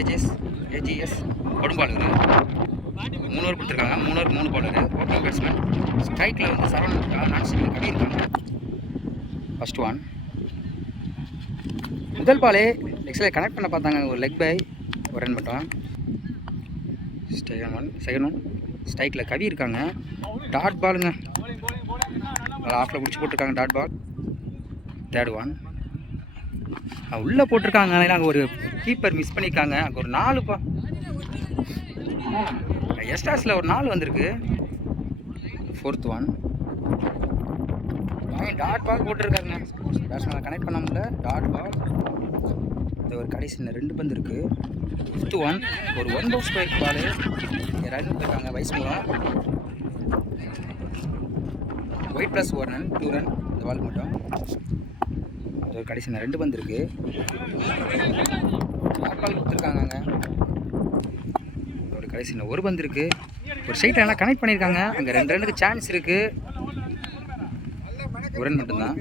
AGS Kodumbalur 3 over கொடுத்துருக்காங்க. 3 over 3 பாலர். Opening batsman. ஸ்ட்ரைக்கில் வந்து சரவணன் இருக்காங்க. நான் ஸ்ட்ரைக்கில் கவி இருக்காங்க. First one. முதல் பாலே லெக்ஸில் கனெக்ட் பண்ண பார்த்தாங்க. ஒரு லெக் பை ஒரு ரன் மட்டும். Second one. ஸ்ட்ரைக்கில் கவி இருக்காங்க. டாட் பாலுங்க. ஆஃபில் பிடிச்சி போட்டிருக்காங்க டாட் பால். Third one. உள்ளே போட்டிருக்காங்க. அங்கே ஒரு கீப்பர் மிஸ் பண்ணியிருக்காங்க. அங்கே ஒரு 4 எஸ்டாஸில் ஒரு 4 வந்திருக்கு. Fourth one. டாட் பால் போட்டிருக்காருங்க. பேட்ஸ்மேனை கனெக்ட் பண்ண முடியல. Dot ball. இந்த ஒரு கடைசி 2 பந்து இருக்குது. Fifth one. ஒரு 1 பவுன்ஸ் போயிருக்கு பால். ரன் போயிருக்காங்க வயசு மூலம். ஒயிட் ப்ளஸ் 1 ரன் 2 ரன் இந்த பால் மட்டும். ஒரு கடைசி 2 பந்து இருக்குது. டாட் பால் கொடுத்துருக்காங்க. ஒரு கடைசி 1 பந்து இருக்குது. ஒரு சைட்டில் எல்லாம் கனெக்ட் பண்ணியிருக்காங்க. அங்கே 2 ரன்னுக்கு சான்ஸ் இருக்குது. 1 ரன் மட்டும்தான்.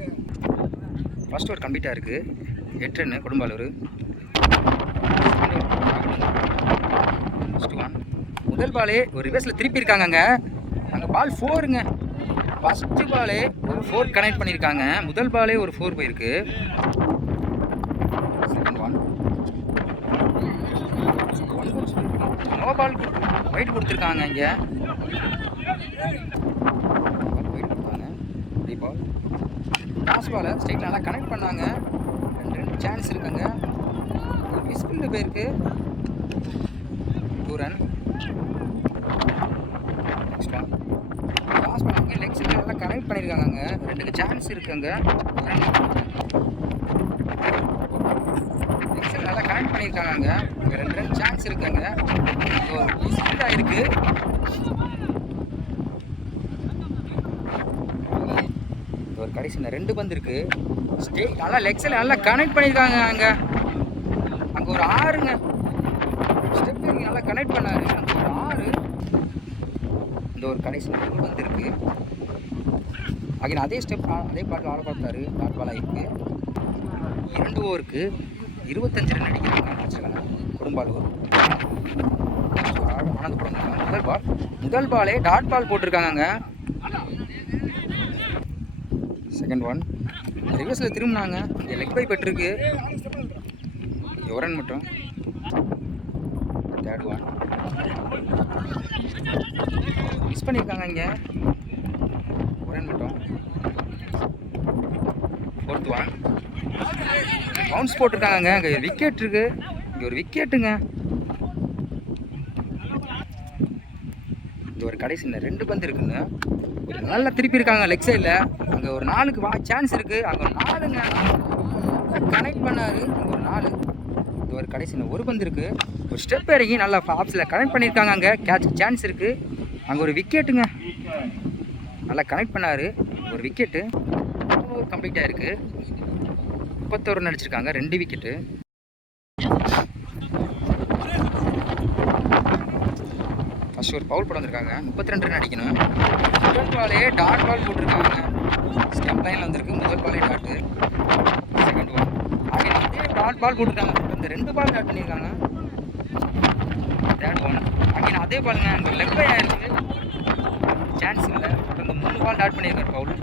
ஃபர்ஸ்ட் ஓவர் கம்ப்ளீட்டாக இருக்குது. 8 ரன்னு கொடும்பாலூர். First one. முதல் பாலே ஒரு ரிவர்ஸில் திருப்பி இருக்காங்க. அங்கே பால் 4ங்க. ஃபஸ்ட்டு பாலே ஒரு 4 கனெக்ட் பண்ணியிருக்காங்க. முதல் பாலே ஒரு 4 போயிருக்கு. Second one. No ball wide கொடுத்துருக்காங்க. இங்கே ஒயிட் கொடுத்தாங்க. பால் லாஸ்ட் பாலை ஸ்ட்ரைக்கில் நல்லா கனெக்ட் பண்ணாங்க. 2 சான்ஸ் இருக்குங்க. ஒரு மிஸ்பில் போயிருக்கு. 2 run. Next one. Last ball leg சைடில் நல்லா கனெக்ட் பண்ணியிருக்காங்க. 2க்கு சான்ஸ் இருக்குங்க. லெக் சைடில் நல்லா கனெக்ட் பண்ணியிருக்காங்க. 2 ரன் சான்ஸ் இருக்குங்க. ஸ்பீடாக இருக்குது. ஒரு கடைசி 2 பந்து இருக்குது. நல்லா லெக் சைடில் நல்லா கனெக்ட் பண்ணியிருக்காங்க. அங்கே ஒரு 6ங்க. ஸ்டெப் நல்லா கனெக்ட் பண்ணாரு. அங்கே ஒரு 6. இந்த ஒரு கடைசி 1 பந்து இருக்குது. அங்கே அதே ஸ்டெப் அதே பாட்டில் ஆள பார்த்தாரு. டாட் பால் ஆகிருக்கு. 2 ஓவருக்கு 25 ரன் அடிக்கிறாங்க கொடும்பாலூர். ஆனந்தப்படம். முதல் பாலே டாட் பால் போட்டிருக்காங்க. Second one. ரிவர்ஸில் திரும்பினாங்க. இங்கே லெக் பை பெற்றிருக்கு. 1 ரன் மட்டும். Third one. மிஸ் பண்ணியிருக்காங்க. இங்கே 1 ரன் மட்டும். Fourth one. பவுன்ஸ் போட்டிருக்காங்க. அங்கே விக்கெட் இருக்குது. இங்கே ஒரு விக்கெட்டுங்க. இது ஒரு கடைசி 2 பந்து இருக்குங்க. நல்லா திருப்பி இருக்காங்க லெக் சைடில். அங்கே ஒரு 4க்கு சான்ஸ் இருக்குது. அங்கே ஒரு 4ங்க. கனெக்ட் பண்ணாரு. அங்கே ஒரு 4. இது ஒரு கடைசி 1 பந்து இருக்குது. ஒரு ஸ்டெப் இறங்கி நல்லா ஆப்ஸில் கனெக்ட் பண்ணியிருக்காங்க. அங்கே கேட்ச் சான்ஸ் இருக்குது. அங்கே ஒரு விக்கெட்டுங்க. நல்லா கனெக்ட் பண்ணார். ஒரு விக்கெட்டு. கம்ப்ளீட்டாக இருக்குது. 31 ரன் அடிச்சிருக்காங்க. 2 விக்கெட்டு. ஃபர்ஸ்ட் ஒரு பவுல் போட வந்திருக்காங்க. 32 ரன் அடிக்கணும். முதல் பாலே டாட் பால் போட்டிருக்காங்க. ஸ்டெப் லைனில் வந்திருக்கு. முதல் பாலே டாட்டு. Second one. அதே டாட் பால் போட்டிருக்காங்க. இந்த 2 பால் டாட் பண்ணியிருக்காங்க. Third one. அதே பாலுங்க. அங்கே லெக் பை ஆயிருக்கு. சான்ஸ் இல்லை. இந்த 3 பால் டாட் பண்ணியிருக்காரு பவுல்.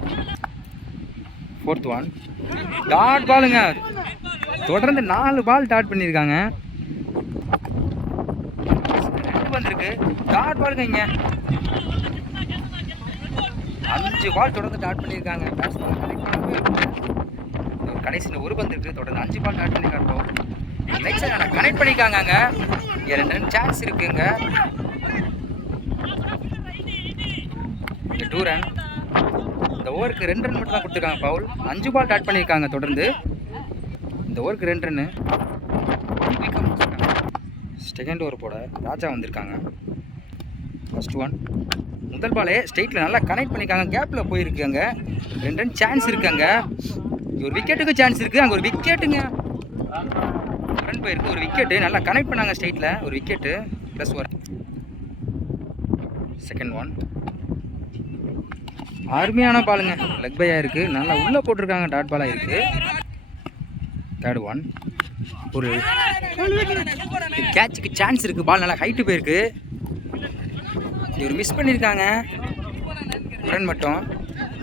Fourth one. டாட் பாலுங்க. தொடர்ந்து 4 பால் டாட் பண்ணியிருக்காங்க. 2 வந்திருக்கு. டாட் பாலுங்க. இங்கே 5 பால் தொடர்ந்து டாட் பண்ணியிருக்காங்க. பேட்ஸ்மேன் கனெக்ட் பண்ணவே ஒரு கடைசி 1 பந்து இருக்குது. தொடர்ந்து 5 பால் டாட் பண்ணியிருக்காங்க. நெக்ஸ்ட் கனெக்ட் பண்ணியிருக்காங்க. அங்கே 2 ரன் சான்ஸ் இருக்குங்க. 2 ரன். இந்த ஓவருக்கு 2 ரன் மட்டும் தான் கொடுத்துருக்காங்க பவுல். 5 பால் டாட் பண்ணியிருக்காங்க தொடர்ந்து. இந்த ஓவருக்கு 2 ரன்னு. செகண்ட் ஓவர் போட ராஜா வந்திருக்காங்க. First one. முதல் பாலே ஸ்ட்ரைட்டில் நல்லா கனெக்ட் பண்ணியிருக்காங்க. கேப்பில் போயிருக்கு. அங்கே 2 ரன் சான்ஸ் இருக்குது. அங்கே ஒரு விக்கெட்டுக்கு சான்ஸ் இருக்குது. அங்கே ஒரு விக்கெட்டுங்க. ரன் போயிருக்கு. ஒரு விக்கெட்டு. நல்லா கனெக்ட் பண்ணாங்க ஸ்ட்ரைட்டில். ஒரு விக்கெட்டு ப்ளஸ் 1. Second one. அருமையான பாலுங்க. லெக் பையாக இருக்குது. நல்லா உள்ளே போட்டிருக்காங்க. டாட் பாலாக இருக்குது. Third one. ஒரு கேட்சுக்கு சான்ஸ் இருக்குது. பால் நல்லா ஹைட்டு போயிருக்கு. இவர் மிஸ் பண்ணியிருக்காங்க. ரன் மட்டும்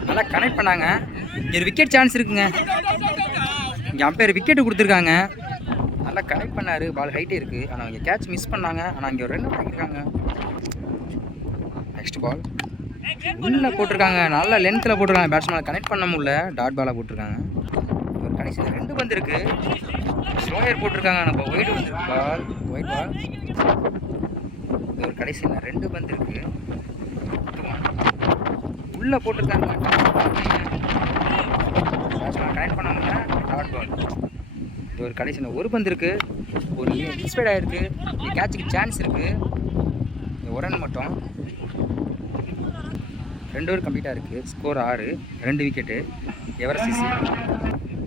நல்லா கனெக்ட் பண்ணாங்க. ஒரு விக்கெட் சான்ஸ் இருக்குங்க. இங்கே அம்பையர் விக்கெட்டு கொடுத்துருக்காங்க. நல்லா கனெக்ட் பண்ணார். பால் ஹைட்டே இருக்குது. ஆனால் இங்கே கேட்ச் மிஸ் பண்ணாங்க. ஆனால் இங்கே ஒரு ரன் பண்ணியிருக்காங்க. நெக்ஸ்ட் பால் உள்ளே போட்டிருக்காங்க. நல்லா லென்த்தில் போட்டிருக்காங்க. பேட்ஸ்மேன் கனெக்ட் பண்ண முடியல. டாட் பாலாக போட்டிருக்காங்க. ஒரு கடைசியில் 2 பந்து இருக்குது. ஸ்லோயர் போட்டிருக்காங்க. நம்ம ஒயிட் வந்துருக்கு. பால் ஒயிட் பால். ஒரு கடைசியில் 2 பந்து இருக்குது. உள்ளே போட்டிருக்காங்க. கனெக்ட் பண்ண முடியல. Dot ball. இது ஒரு கடைசியில் 1 பந்து இருக்குது. ஒரு மிஸ்பேட் ஆகிருக்கு. கேட்சுக்கு சான்ஸ் இருக்குது. ஒரு ரன் மட்டும். 2 ஓவர் கம்ப்ளீட்டாக இருக்குது. ஸ்கோர் 6. 2 விக்கெட்டு. எவரசிசி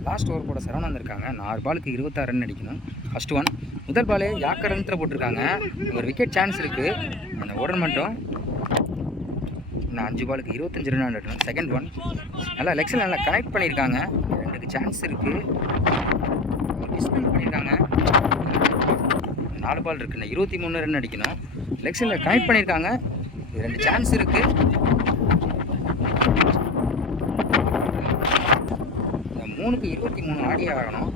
லாஸ்ட் ஓவர் போட சரவணன் வந்திருக்காங்க. 4 பாலுக்கு 26 ரன் அடிக்கணும். First one. முதல் பாலே யாக்கர் ரன்த்தில் போட்டிருக்காங்க. ஒரு விக்கெட் சான்ஸ் இருக்குது. அந்த 1 ரன் மட்டும். இன்னும் 5 பாலுக்கு 25 ரன் அடிக்கணும். Second one. நல்லா லெக்ஸில் நல்லா கனெக்ட் பண்ணியிருக்காங்க. 2க்கு சான்ஸ் இருக்குது. டிஸ்பிள் பண்ணியிருக்காங்க. 4 பால் இருக்குண்ணா. 23 ரன் அடிக்கணும். லெக்ஸில் கனெக்ட் பண்ணியிருக்காங்க. 2 சான்ஸ் இருக்குது. 3க்கு 23 ஆடி ஆகணும்.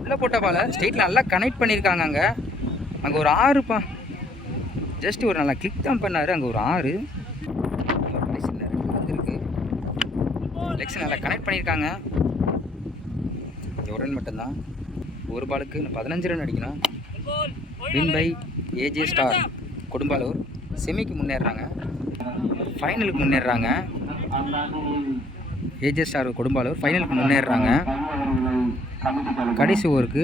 உள்ளே போட்ட பாலை ஸ்ட்ரெயிட்டில் நல்லா கனெக்ட் பண்ணியிருக்காங்க. அங்கே ஒரு 6 ஜஸ்ட் ஒரு நல்லா கிளிக் தான் பண்ணார். அங்கே ஒரு 6 இருக்குது. லெக்ஸ் நல்லா கனெக்ட் பண்ணியிருக்காங்க. ஒரு ரன் மட்டும்தான். 1 பாலுக்கு 15 ரன் அடிக்கணும். Win by AJ star Kodumbalur. செமிக்கு முன்னேறாங்க. ஃபைனலுக்கு முன்னேறாங்க. ஏஜே ஸ்டார் கொடும்பாலூர் ஃபைனலுக்கு முன்னேறாங்க. கடைசி ஓவருக்கு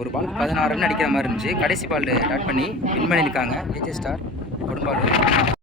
1 பாலுக்கு 16 ரன் அடிக்கிற மாதிரி இருந்துச்சு. கடைசி பால் பேட் பண்ணி வின் பண்ணியிருக்காங்க ஏஜே ஸ்டார் கொடும்பாலூர்.